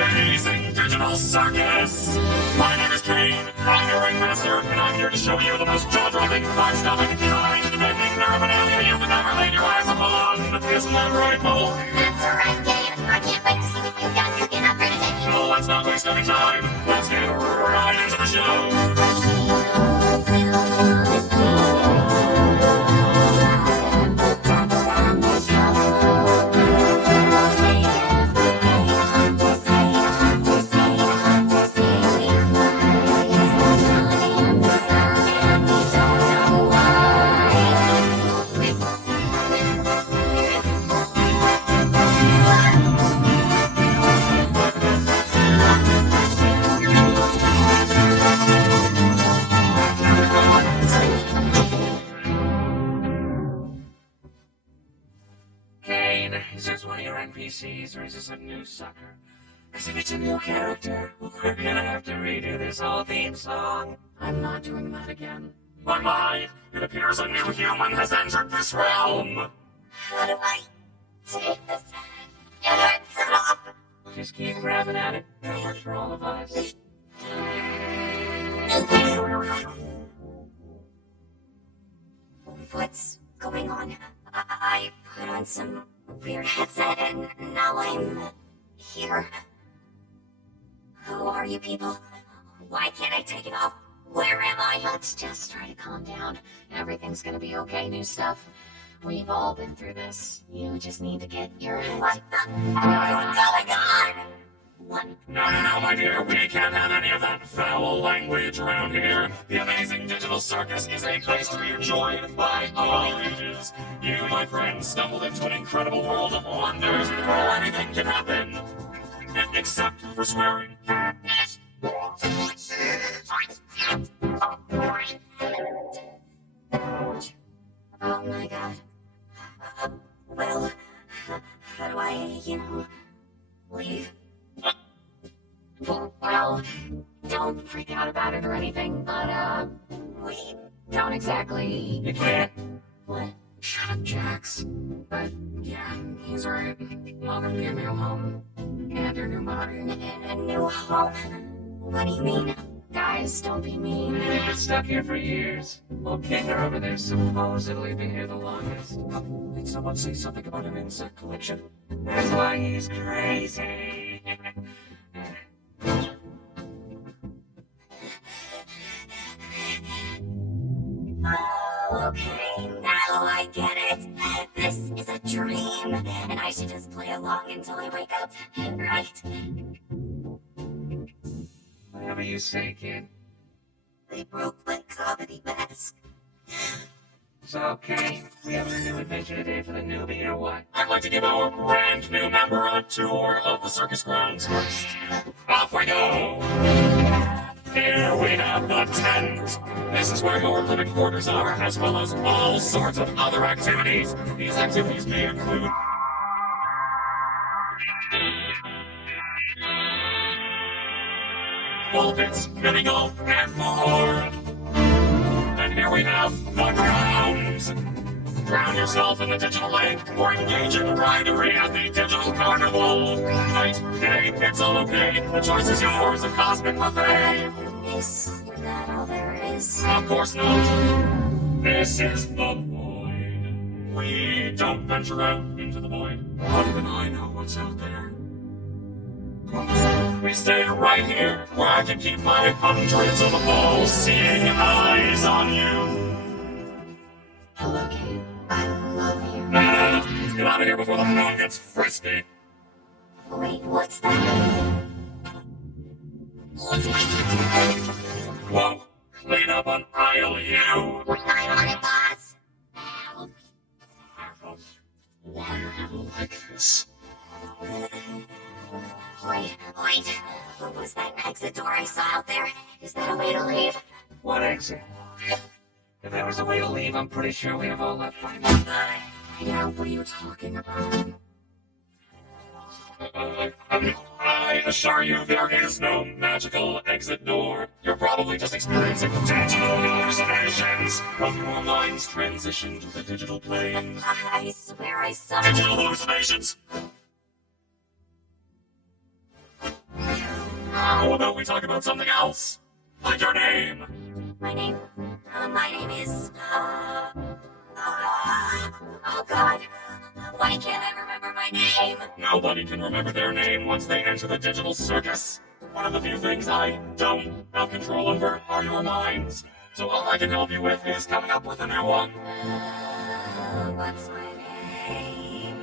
amazing digital circus! My name is Kane, I'm your ringmaster, and I'm here to show you the most jaw-dropping, heart-stopping, mind-bending paraphernalia you've ever laid your eyes upon! Isn't that right, Bull? That's alright, Kane. I can't wait to see what you've got cooking up for today. Well, let's not waste any time. Let's get right into the show! Is this one of your NPCs, or is this a new sucker? Because if it's a new character, we're gonna have to redo this whole theme song. I'm not doing that again. My, it appears a new human has entered this realm. How do I take this innards off? Just keep grabbing at it. That works for all of us. What's going on? I put on some weird headset and now I'm here. Who are you people? Why can't I take it off? Where am I? Let's just try to calm down. Everything's gonna be okay, new stuff. We've all been through this. You just need to get your head. What the is going on? What? No, my dear, we can't have any of that foul language around here. The amazing digital circus is a place to be enjoyed by all ages. You, my friends, stumbled into an incredible world of wonders where anything can happen. Except for swearing. Oh my god. Well, how do I, leave? Well, don't freak out about it or anything, but, we don't exactly... You can't. What? Shut up, Jax. But, yeah, he's right. Welcome to your new home. And your new body. A new home? What do you mean? Guys, don't be mean. You've been stuck here for years. Well, Kinger over there's supposedly been here the longest. Did someone say something about an insect collection? That's why he's crazy. Oh, okay, now I get it. This is a dream, and I should just play along until I wake up, right? Whatever you say, kid. They broke my comedy mask. It's okay. We have a new adventure today for the newbie, or what? I'd like to give our brand new member a tour of the circus grounds first. Off we go! Here we have the tent. This is where your living quarters are, as well as all sorts of other activities. These activities may include... ball pits, mini golf, and more. And here we have the grounds. Drown yourself in the digital lake, or engage in ridery at the digital carnival. Night, day, it's all okay. The choice is yours, a cosmic buffet. Is that all there is? Of course not. This is the void. We don't venture out into the void. How even I know what's out there? We stay right here, where I can keep my hundreds of all-seeing eyes on you. Hello, Kate. I love you. Let's get out of here before the moon gets frisky. Wait, what's that? Whoa, clean up on aisle you. I'm on it, boss. Why are you like this? Wait. What was that exit door I saw out there? Is that a way to leave? What exit? If there was a way to leave, I'm pretty sure we have all left by now. Yeah, what are you talking about? I assure you there is no magical exit door. You're probably just experiencing digital hallucinations from your mind's transition to the digital plane. I swear I saw Digital hallucinations! How about we talk about something else? Like your name. My name is, oh god. Why can't I remember my name? Nobody can remember their name once they enter the digital circus. One of the few things I don't have control over are your minds. So all I can help you with is coming up with a new one. What's my name?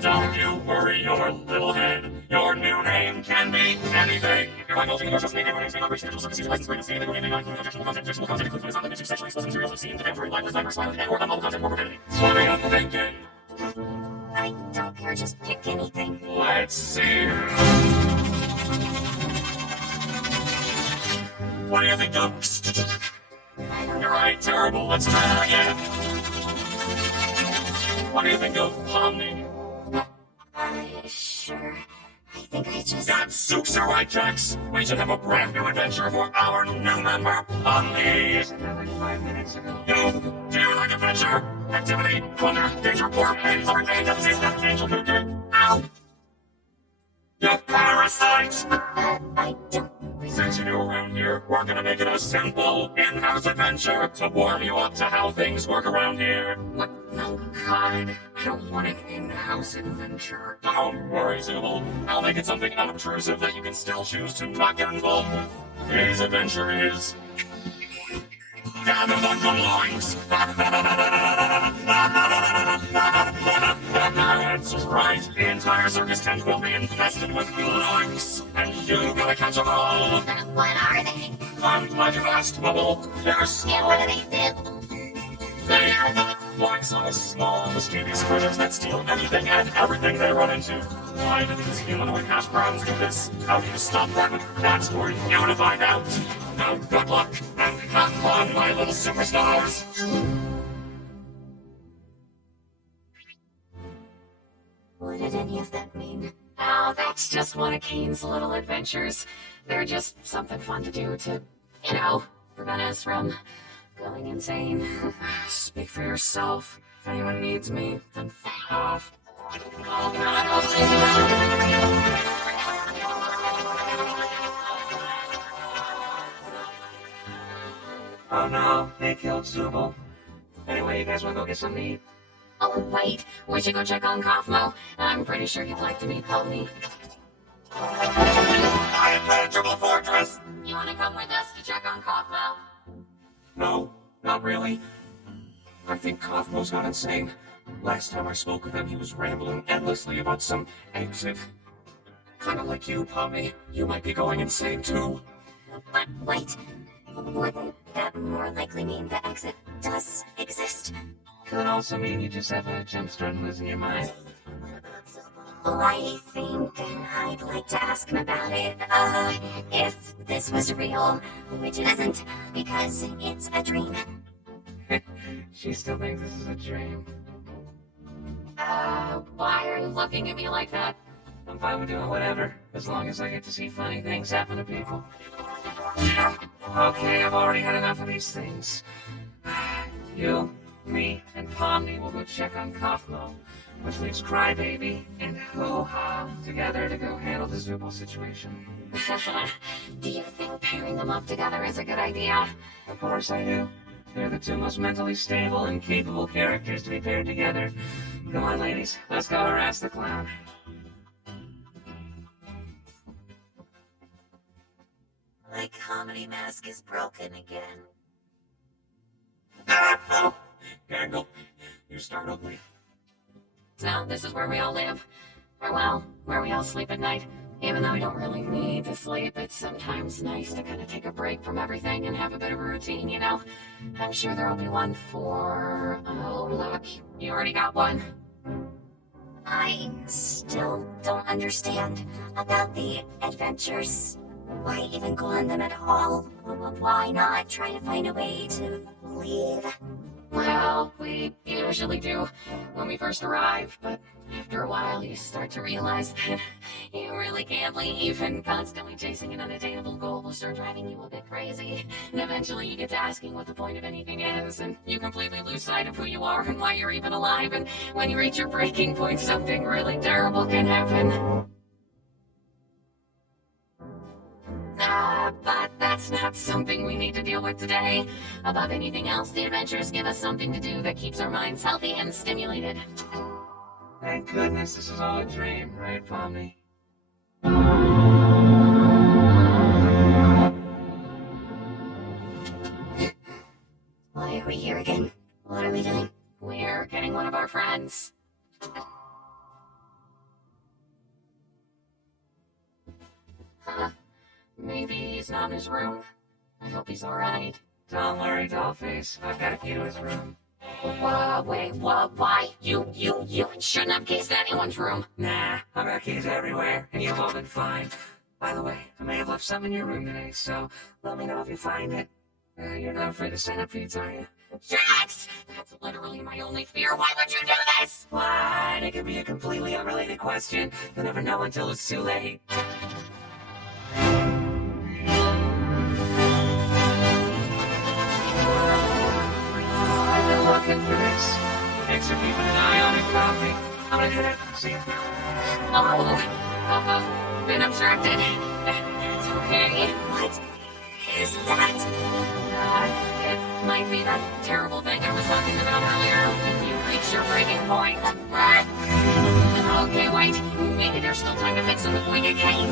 Don't you worry your little head. Your new name can be anything. If I'm in your trust, maybe your names may not reach the digital circus, use license pregnancy, they will name including additional content includes not limited to sexually explicit materials obscene, defamatory, libelous, diverse, violent, and or unlawful content or profanity. What are you thinking? I don't care, just pick anything. Let's see. What do you think of? You're right, terrible. Let's try that again. What do you think of Pomni? Sure. I think I just... Gadzooks are right, Jax. We should have a brand new adventure for our new member, Pomni. Like 5 minutes ago. Do you like adventure? Activity, wonder, danger, or pain, or pain, death, disease, death, angel, cuckoo. Ow! You parasites! I don't... Since you're new around here, we're gonna make it a simple in-house adventure to warm you up to how things work around here. What? No, God. I don't want an in-house adventure. Don't worry, Zooble. I'll make it something unobtrusive that you can still choose to not get involved with. Today's adventure is... Gather the belongings! That's right. The entire circus tent will be infested with belongings, and you gotta catch them all. What are they? I'm glad you asked, Bubble. They're And small. what do they do? They are like some small, mischievous critters that steal anything and everything they run into. Why do these humanoid hash browns do this? How do you stop them? That's for you to find out. Now, good luck, and have fun, my little superstars. What did any of that mean? Oh, that's just one of Kane's little adventures. They're just something fun to do to, prevent us from going insane. Speak for yourself. If anyone needs me, then f*** off. Oh no, they killed Zooble. Anyway, you guys wanna go get something to eat? Oh, wait, we should go check on Kaufmo. I'm pretty sure he'd like to meet Pomni. I impenetrable fortress! You want to come with us to check on Kaufmo? No, not really. I think Kaufmo's gone insane. Last time I spoke with him, he was rambling endlessly about some exit. Kinda like you, Pomni. You might be going insane too. But wait, wouldn't that more likely mean the exit does exist? Could also mean you just have a jump start and losing your mind. Well, I think I'd like to ask him about it, if this was real, which it isn't, because it's a dream. She still thinks this is a dream. Why are you looking at me like that? I'm fine with doing whatever, as long as I get to see funny things happen to people. Okay, I've already had enough of these things. You, me, and Pomni will go check on Kaufmo, which leaves Crybaby and Hoo-Ha together to go handle the Zooble situation. Do you think pairing them up together is a good idea? Of course I do. They're the two most mentally stable and capable characters to be paired together. Come on, ladies, let's go harass the clown. My comedy mask is broken again. Gaggle, you startled me. So, this is where we all live. Or well, where we all sleep at night. Even though we don't really need to sleep, it's sometimes nice to kind of take a break from everything and have a bit of a routine, you know? I'm sure there'll be one for... Oh, look, you already got one. I still don't understand about the adventures. Why even go on them at all? Why not try to find a way to leave? Well, we usually do when we first arrive, but after a while you start to realize that you really can't leave, and constantly chasing an unattainable goal will start driving you a bit crazy. And eventually you get to asking what the point of anything is, and you completely lose sight of who you are and why you're even alive, and when you reach your breaking point, something really terrible can happen. but that's not something we need to deal with today. Above anything else, the adventures give us something to do that keeps our minds healthy and stimulated. Thank goodness this is all a dream, right, Pomni? Why are we here again? What are we doing? We're getting one of our friends. Huh? Maybe he's not in his room. I hope he's alright. Don't worry, Dollface. I've got a key to his room. Wait, what? Why? You shouldn't have keys to anyone's room. Nah, I've got keys everywhere, and you've all been fine. By the way, I may have left some in your room today, so let me know if you find it. You're not afraid of centipedes, are you? Jax! That's literally my only fear. Why would you do this? What? It could be a completely unrelated question. You'll never know until it's too late. I've been looking for this. Thanks for keeping an eye on it, Coffee. I'm gonna head out. See you. Been obstructed. It's okay. What is that? It might be that terrible thing I was talking about earlier. You reached your breaking point. Okay, wait. Maybe there's still time to fix them before we get Kane.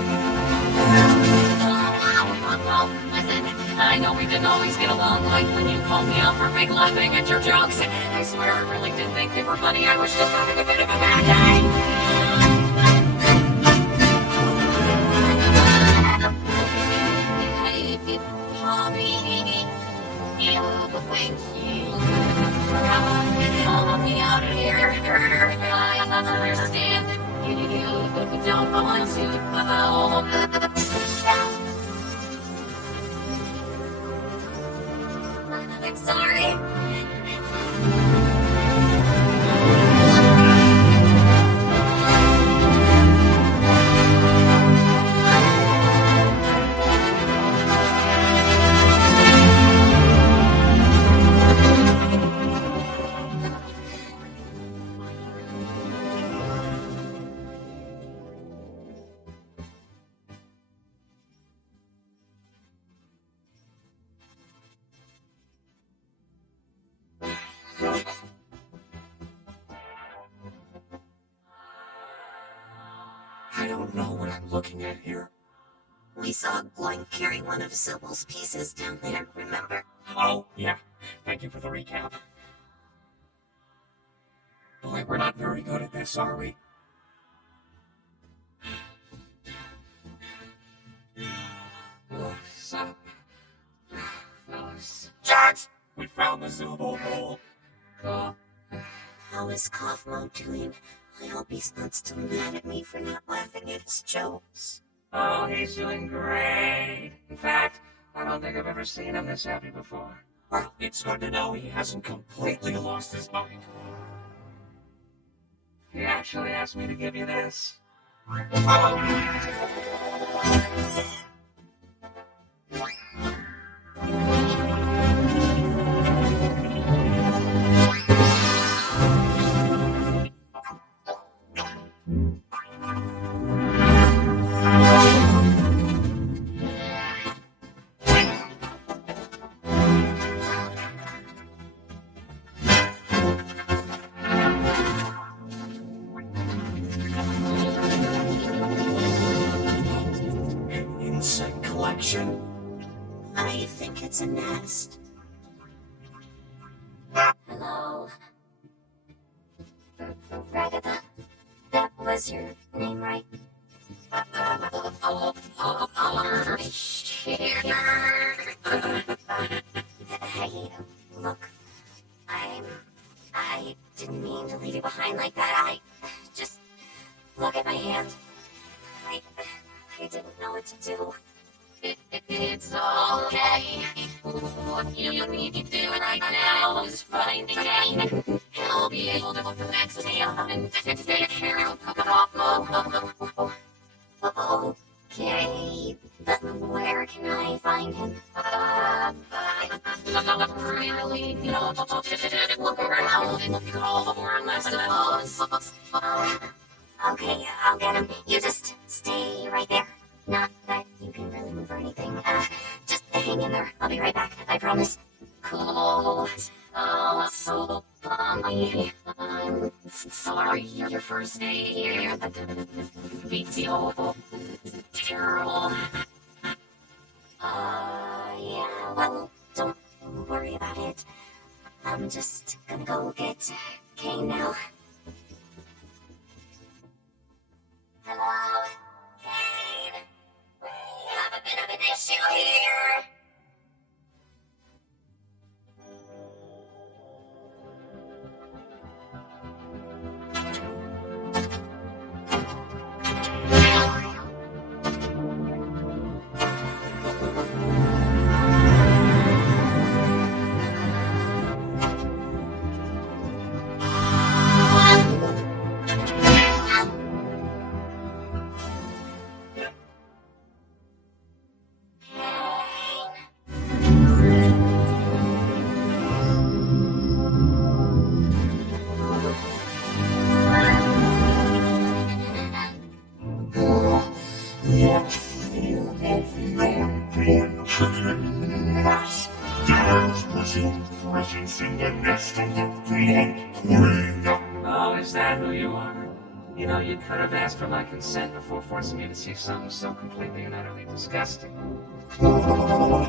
Well, listen, I know we didn't always get along, like when you called me out for fake laughing at your jokes. I swear I really did think they were funny. I was just having a bit of a bad day. Hey, Mommy. Thank you. Pull me out of here. I understand. You don't want to. I'm sorry. I don't know what I'm looking at here. We saw Gloin carry one of Zobel's pieces down there, remember? Oh, yeah. Thank you for the recap. Boy, we're not very good at this, are we? What's up, fellas? Jax! We found the Zubul hole. Cool. How is Kaufmo doing? I hope he's not still mad at me for not laughing at his jokes. Oh, he's doing great. In fact, I don't think I've ever seen him this happy before. Well, it's good to know he hasn't completely lost his mind. He actually asked me to give you this. I think it's a nest. Hello? Ragatha? That was your name, right? Hey, look. I didn't mean to leave you behind like that. Just look at my hand. I didn't know what to do. It's okay. What you need to do right now is find Kane. He'll be able to fix him and take care of Kaufmo. Okay, but where can I find him? Really, look around and look all around us. Okay, I'll get him. You just stay right there. Not that you can really move or anything. here. I'll be right back. I promise. Cool. Oh, so bummy. I'm sorry your first day here. BTO. Terrible. Yeah, well, don't worry about it. I'm just gonna go get Kane now. Hello? Kane? We have a bit of an issue here. What form of non-blood mass dares presume presence in the nest of the blood queen? Oh, is that who you are? You know, you could have asked for my consent before forcing me to see something so completely and utterly disgusting. How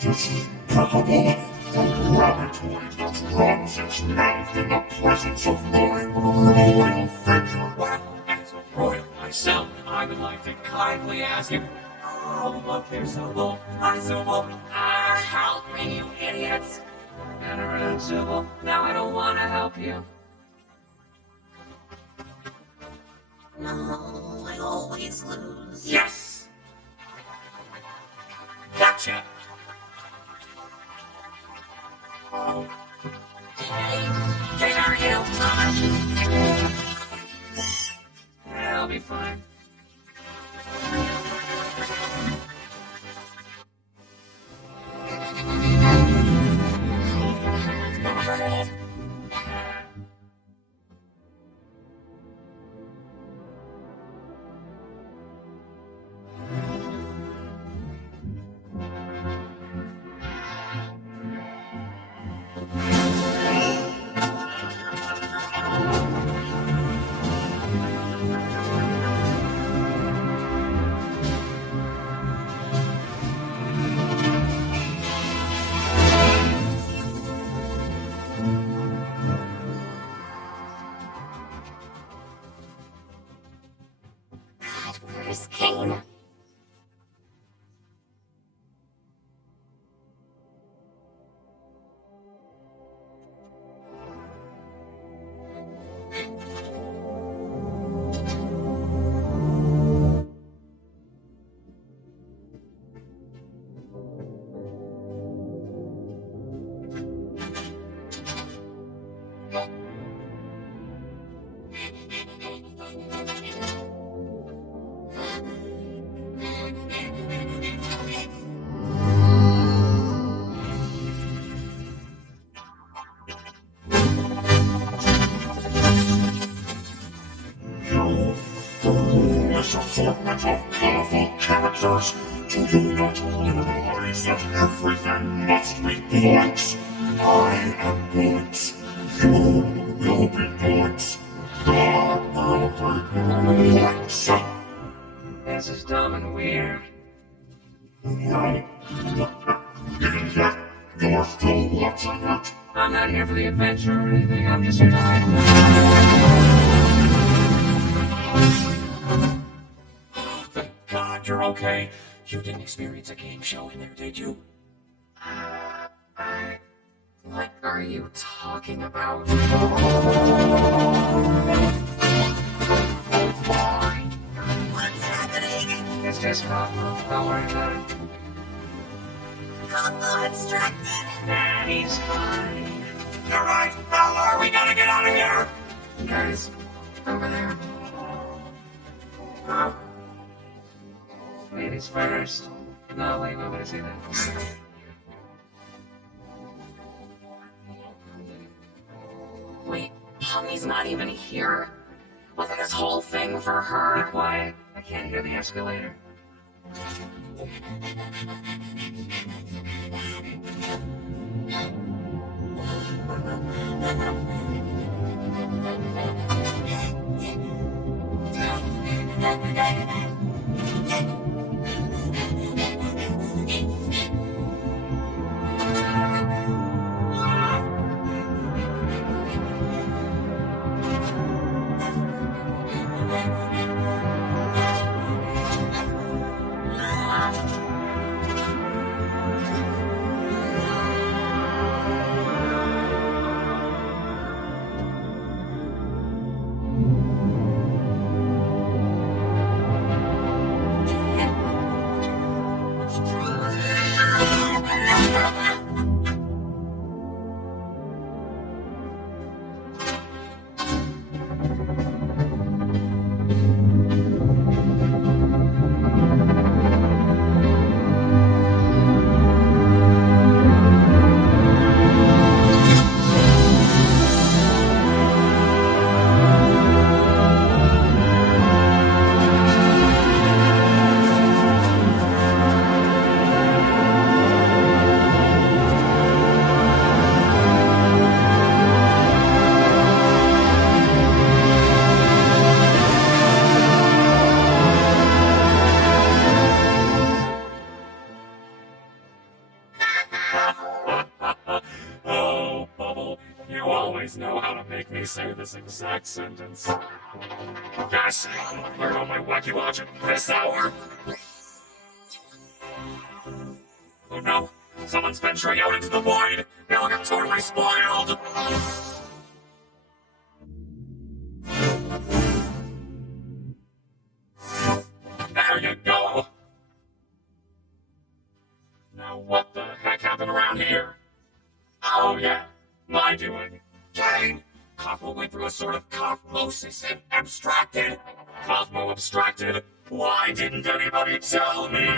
despicable! A rabbitoid that runs its mouth in the presence of my royal figure. Well, as a royal myself, I would like to kindly ask you, oh, look, there's Zubul. Hi, Zubul. Help me, you idiots. And around, Zubul. Now I don't want to help you. No, I always lose. Yes! Gotcha! Oh. Hey, are you? I'll be fine. Where's Kane? You foolish assortment of colorful characters! Do you not realize that everything must be points? I am points. You will be points. God will be points. This is dumb and weird. Well, even yet, you're still watching it. I'm not here for the adventure or anything. I'm just here to hide. Oh, thank God you're okay. You didn't experience a game show in there, did you? What are you talking about? What's happening? It's just Cosmo. Don't worry about it. Combo obstructed. Nah, he's fine. You're right, Bella, we gotta get out of here! Guys, over there. Ladies first. No, wait, what is he then? Wait, Honey's not even here? Wasn't this whole thing for Be her? quiet. I can't hear the escalator. Oh, Bubble, you always know how to make me say this exact sentence. Yes, learn all my wacky logic this hour. Oh no, someone's venturing out into the void. Now I'm totally spoiled. There you go. Now what the heck happened around here? Oh yeah, my doing. Jane, Kaufmo went through a sort of Kaufmosis and abstracted. Kaufmo abstracted? Why didn't anybody tell me?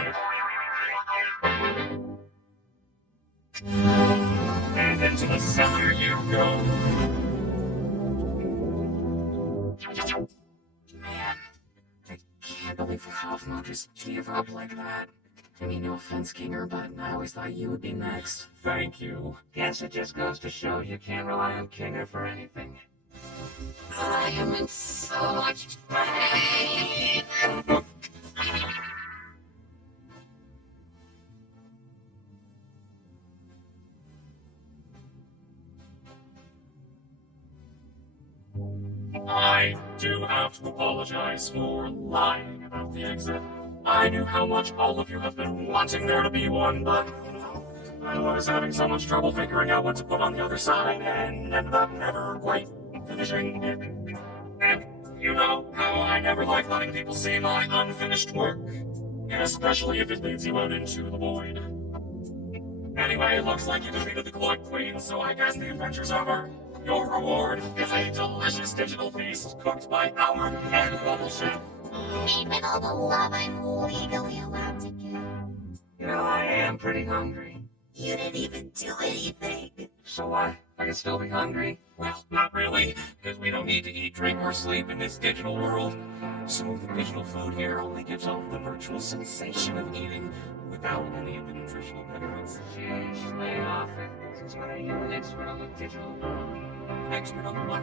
And into the cellar you go. Man, I can't believe Kaufmo just gave up like that. I mean, no offense, Kinger, but I always thought you would be next. Thank you. Guess it just goes to show you can't rely on Kinger for anything. I am in so much pain. I do have to apologize for lying about the exit. I knew how much all of you have been wanting there to be one, but I was having so much trouble figuring out what to put on the other side and ended up never quite finishing it. And you know how I never like letting people see my unfinished work, especially if it leads you out into the void. Anyway, it looks like you defeated the Clock Queen, so I guess the adventure's over. Your reward is a delicious digital feast cooked by our head level chef. Even all the love I'm legally allowed to get. You know, I am pretty hungry. You didn't even do anything. So what? I can still be hungry? Well, not really, because we don't need to eat, drink, or sleep in this digital world. So the digital food here only gives off the virtual sensation of eating without any of the nutritional benefits. Jeez, lay off it. Since when are you an expert on the digital world? Expert on the what?